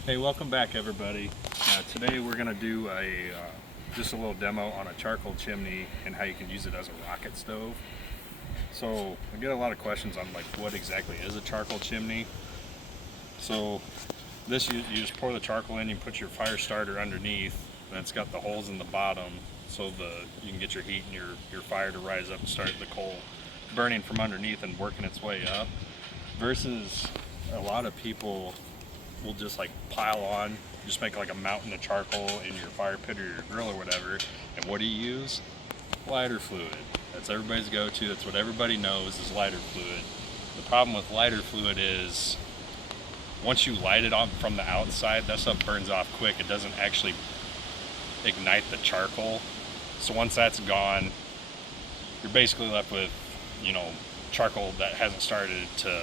Hey, welcome back everybody. Today we're going to do just a little demo on a charcoal chimney and how you can use it as a rocket stove. So I get a lot of questions on like what exactly is a charcoal chimney. So this you just pour the charcoal in, you put your fire starter underneath, and it's got the holes in the bottom so you can get your heat and your fire to rise up and start the coal burning from underneath and working its way up. Versus a lot of people will just like pile on, just make like a mountain of charcoal in your fire pit or your grill or whatever. And what do you use? Lighter fluid. That's everybody's go-to. That's what everybody knows is lighter fluid. The problem with lighter fluid is once you light it on from the outside, that stuff burns off quick. It doesn't actually ignite the charcoal. So once that's gone, you're basically left with, charcoal that hasn't started to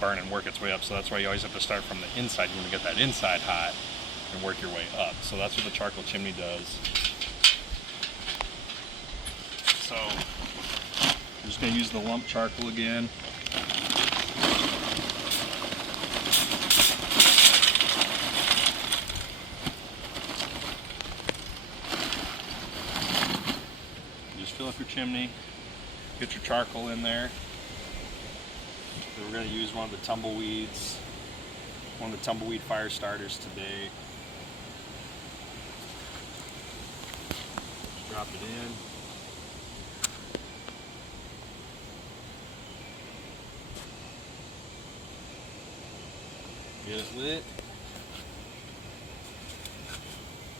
burn and work its way up. So that's why you always have to start from the inside. You want to get that inside hot and work your way up. So that's what the charcoal chimney does. So I'm just going to use the lump charcoal again. Just fill up your chimney, get your charcoal in there. We're going to use one of the tumbleweed fire starters today. Just drop it in. Get it lit.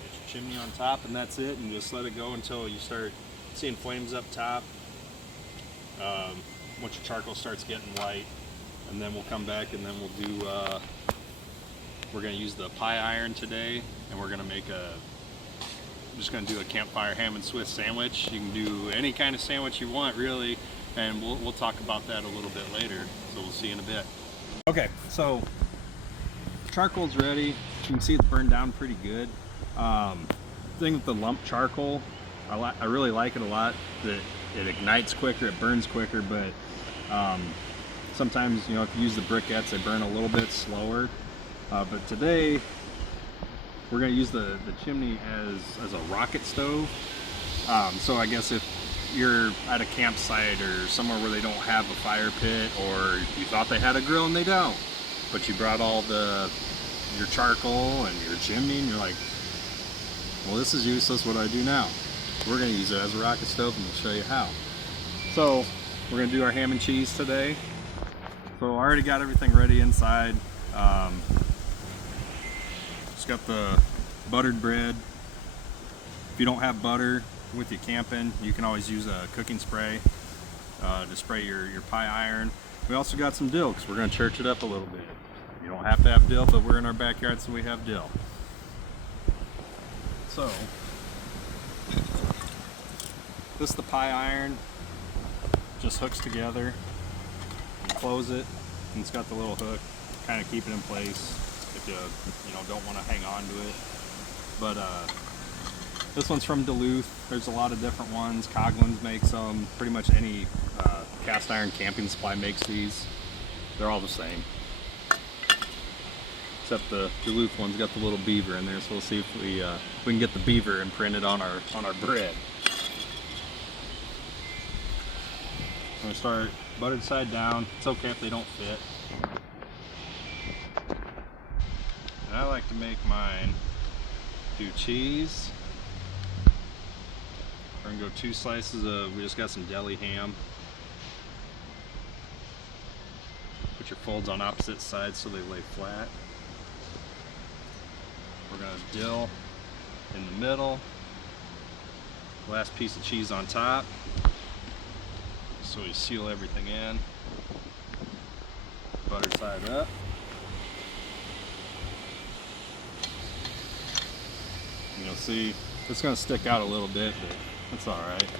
Get your chimney on top, and that's it. And just let it go until you start seeing flames up top. Once your charcoal starts getting white, and then we'll come back and then we'll do we're going to use the pie iron today, and we're going to make I'm just going to do a campfire ham and Swiss sandwich. You can do any kind of sandwich you want really, and we'll talk about that a little bit later, so we'll see you in a bit. Okay, so charcoal's ready. You can see it's burned down pretty good. Thing with the lump charcoal, I really like it a lot. That it ignites quicker, it burns quicker, but sometimes, if you use the briquettes, they burn a little bit slower. But today, we're going to use the chimney as a rocket stove. So I guess if you're at a campsite or somewhere where they don't have a fire pit, or you thought they had a grill and they don't, but you brought all your charcoal and your chimney, and you're like, well, this is useless, what do I do now? We're going to use it as a rocket stove, and we'll show you how. So we're going to do our ham and cheese today. So I already got everything ready inside. Just got the buttered bread. If you don't have butter with you camping, you can always use a cooking spray to spray your pie iron. We also got some dill because we're going to church it up a little bit. You don't have to have dill, but we're in our backyard, so we have dill. So this is the pie iron. Just hooks together. You close it, and it's got the little hook, kind of keep it in place if you don't want to hang on to it. But this one's from Duluth. There's a lot of different ones. Coghlan's makes them. Pretty much any cast iron camping supply makes these. They're all the same, except the Duluth one's got the little beaver in there. So we'll see if we can get the beaver imprinted on our bread. I'm gonna start buttered side down. It's okay if they don't fit. And I like to make mine do cheese. We're gonna go 2 slices of, we just got some deli ham. Put your folds on opposite sides so they lay flat. We're gonna dill in the middle. Last piece of cheese on top. So we seal everything in. Butter side up. And you'll see it's going to stick out a little bit, but that's alright.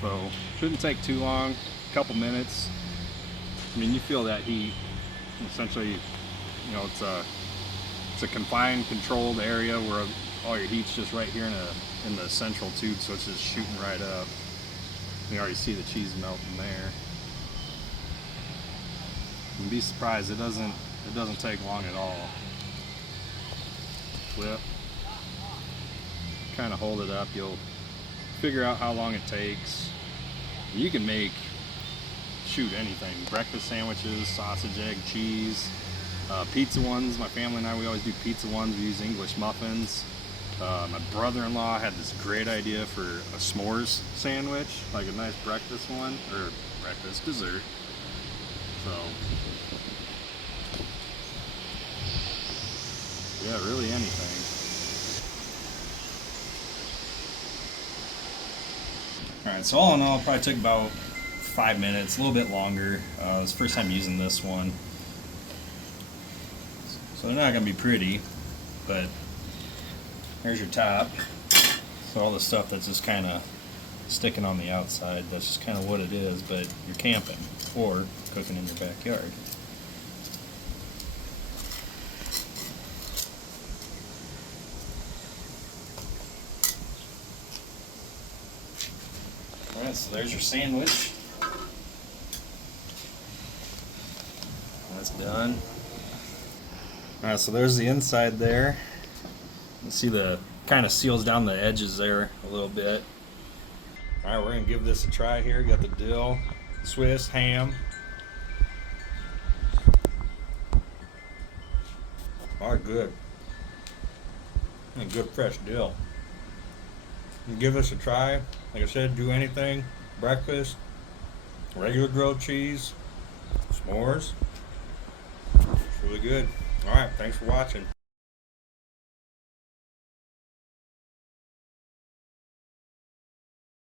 So shouldn't take too long, a couple minutes. I mean, you feel that heat. Essentially, it's a confined, controlled area where all your heat's just right here in the central tube, so it's just shooting right up. You already see the cheese melting there. You'd be surprised, it doesn't It doesn't take long at all. Flip. Kind of hold it up. You'll figure out how long it takes. You can make, shoot, anything. Breakfast sandwiches, sausage, egg, cheese, pizza ones. My family and I, we always do pizza ones. We use English muffins. My brother-in-law had this great idea for a s'mores sandwich, like a nice breakfast one, or breakfast dessert. So, yeah, really anything. Alright, so all in all, it probably took about 5 minutes, a little bit longer. It was the first time using this one. So they're not going to be pretty, but there's your top. So all the stuff that's just kind of sticking on the outside, that's just kind of what it is, but you're camping or cooking in your backyard. Alright, so there's your sandwich. That's done. Alright, so there's the inside there. You see the kind of seals down the edges there a little bit. Alright, we're going to give this a try here. Got the dill, Swiss, ham. Alright, good. And good fresh dill. You give this a try. Like I said, do anything. Breakfast, regular grilled cheese, s'mores. It's really good. Alright, thanks for watching.